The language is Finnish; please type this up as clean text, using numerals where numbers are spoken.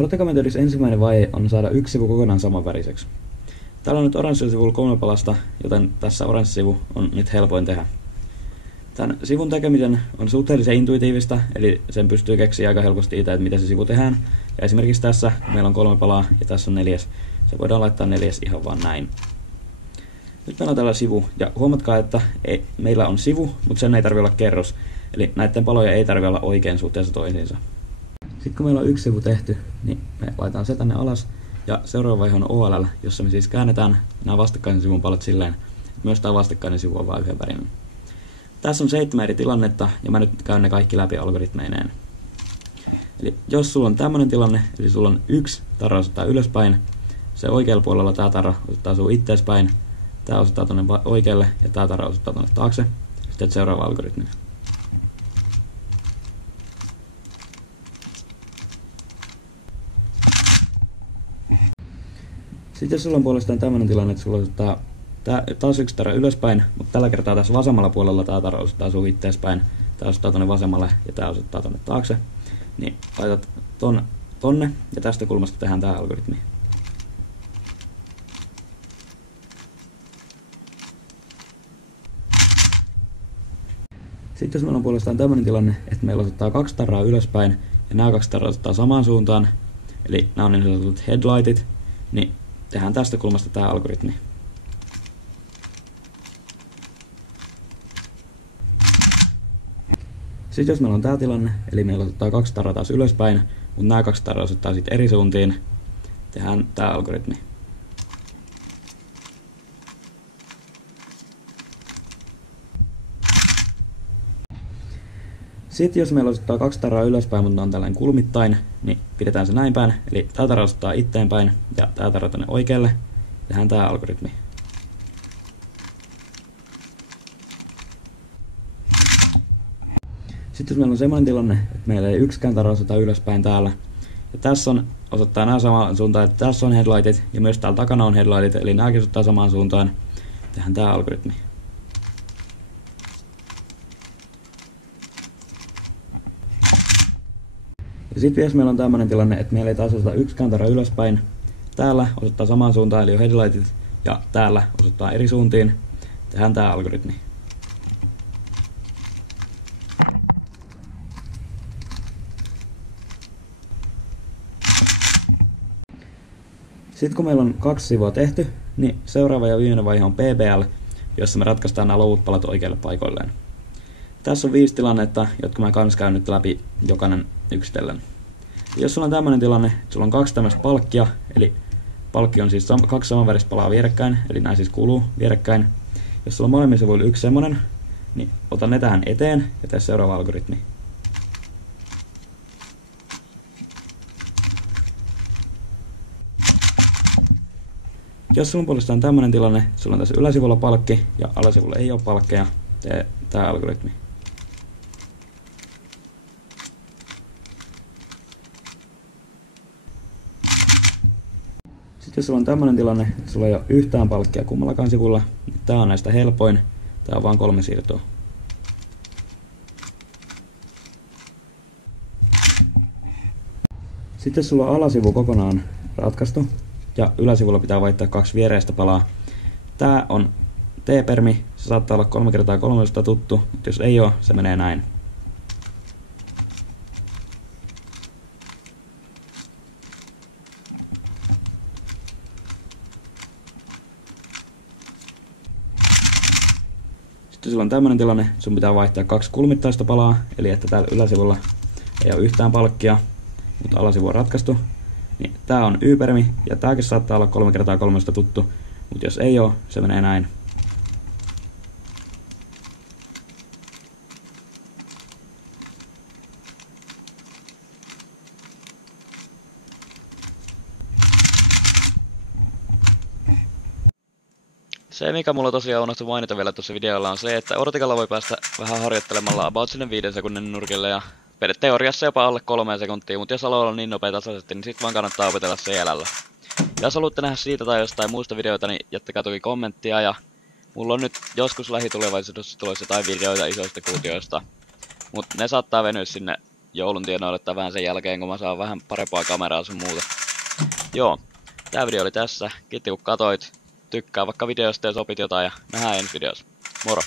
Ortega-metodissa ensimmäinen vaihe on saada yksi sivu kokonaan samanväriseksi. Täällä on nyt oranssilla sivulla 3 palasta, joten tässä oranssisivu on nyt helpoin tehdä. Tämän sivun tekeminen on suhteellisen intuitiivista, eli sen pystyy keksiä aika helposti itse, että miten se sivu tehdään. Ja esimerkiksi tässä, kun meillä on 3 palaa ja tässä on 4, se voidaan laittaa 4 ihan vaan näin. Nyt meillä on tällä sivu, ja huomatkaa, että meillä on sivu, mutta sen ei tarvitse olla kerros. Eli näiden paloja ei tarvitse olla oikein suhteessa toisiinsa. Sitten kun meillä on yksi sivu tehty, niin me laitetaan se tänne alas. Ja seuraava vaihe on OLL, jossa me siis käännetään nämä vastakkaisen sivun palot silleen, että myös tämä vastakkainen sivu on vain yhden värinen. Tässä on 7 eri tilannetta, ja mä nyt käyn ne kaikki läpi algoritmeineen. Eli jos sulla on tämmöinen tilanne, eli sulla on yksi tarra osoittaa ylöspäin, se oikealla puolella tämä tarra osoittaa sun itteespäin, tämä osoittaa tuonne oikealle ja tämä tarra osoittaa tuonne taakse. Sitten seuraava algoritmi. Sitten jos sulla on puolestaan tämmöinen tilanne, että sulla osoittaa taas yksi tarra ylöspäin, mutta tällä kertaa tässä vasemmalla puolella tämä tarra osoittaa sun itteespäin, tämä osoittaa tuonne vasemmalle ja tämä osoittaa tuonne taakse, niin laitat tonne ja tästä kulmasta tehdään tämä algoritmi. Sitten jos meillä on puolestaan tämmöinen tilanne, että meillä osoittaa 2 tarraa ylöspäin ja nämä 2 tarraa osoittaa samaan suuntaan, eli nämä on niin sanotut headlightit, niin tehdään tästä kulmasta tämä algoritmi. Sitten jos meillä on tämä tilanne, eli meillä osoittaa 2 tarraa taas ylöspäin, mutta nämä 2 tarraa osoittaa sitten eri suuntiin, tehdään tämä algoritmi. Sitten jos meillä osoittaa 2 tarraa ylöspäin, mutta ne on tällainen kulmittain, niin pidetään se näin päin. Eli tämä tarra osoittaa itteenpäin ja tämä tarra tänne oikealle. Tehdään tämä algoritmi. Sitten jos meillä on semmoinen tilanne, että meillä ei yksikään tarra osoittaa ylöspäin täällä. Ja tässä on osoittaa nämä samaan suuntaan, että tässä on headlightit ja myös täällä takana on headlightit, eli nämäkin osoittaa samaan suuntaan. Tehdään tämä algoritmi. Ja sitten jos meillä on tämmöinen tilanne, että meillä ei taas osoita yksikään tarra ylöspäin, täällä osoittaa samaan suuntaan, eli on headlightit, ja täällä osoittaa eri suuntiin, tehdään tämä algoritmi. Sitten kun meillä on 2 sivua tehty, niin seuraava ja viimeinen vaihe on PBL, jossa me ratkaistaan nämä loput palat oikeille paikoilleen. Tässä on 5 tilannetta, jotka mä kans käyn nyt läpi jokainen yksitellen. Jos sulla on tämmöinen tilanne, että sulla on 2 tämmöistä palkkia, eli palkki on siis 2 samanväristä palaa vierekkäin, eli nämä siis kuluu vierekkäin. Jos sulla on molemmilla sivuilla yksi semmonen, niin ota ne tähän eteen ja tee seuraava algoritmi. Jos sulla on puolestaan tämmöinen tilanne, sulla on tässä yläsivulla palkki ja alasivulla ei ole palkkeja, tee tää algoritmi. Sitten jos sulla on tämmöinen tilanne, että sulla ei ole yhtään palkkia kummallakaan sivulla, niin tää on näistä helpoin, tää on vaan 3 siirtoa. Sitten jos sulla on alasivu kokonaan ratkaistu, ja yläsivulla pitää vaihtaa 2 viereistä palaa. Tää on T-permi, se saattaa olla 3x3 tuttu, mutta jos ei ole, se menee näin. Sitten sulla on tämmönen tilanne, sun pitää vaihtaa 2 kulmittaista palaa, eli että täällä yläsivulla ei ole yhtään palkkia, mutta alasivu on ratkaistu. Niin tää on Y-permi, ja tääkin saattaa olla 3x3 tuttu, mutta jos ei ole, se menee näin. Se, mikä mulla tosiaan unohtui mainita vielä tuossa videolla, on se, että Ortegalla voi päästä vähän harjoittelemalla about sinne 5 sekunnin nurkille ja teoriassa jopa alle 3 sekuntia, mutta jos haluaa olla niin nopea tasaisesti, niin sit vaan kannattaa opetella CL:llä. Jos haluatte nähdä siitä tai jostain muusta videoita, niin jättäkää toki kommenttia, ja mulla on nyt joskus lähitulevaisuudessa tulossa jotain videoita isoista kuutioista, mutta ne saattaa venyä sinne joulun tienoille tai vähän sen jälkeen, kun mä saan vähän parempaa kameraa sun muuta. Joo, tää video oli tässä. Kiitti kun katoit. Tykkää vaikka videosta, jos opit jotain ja nähdään ensi videossa. Moro!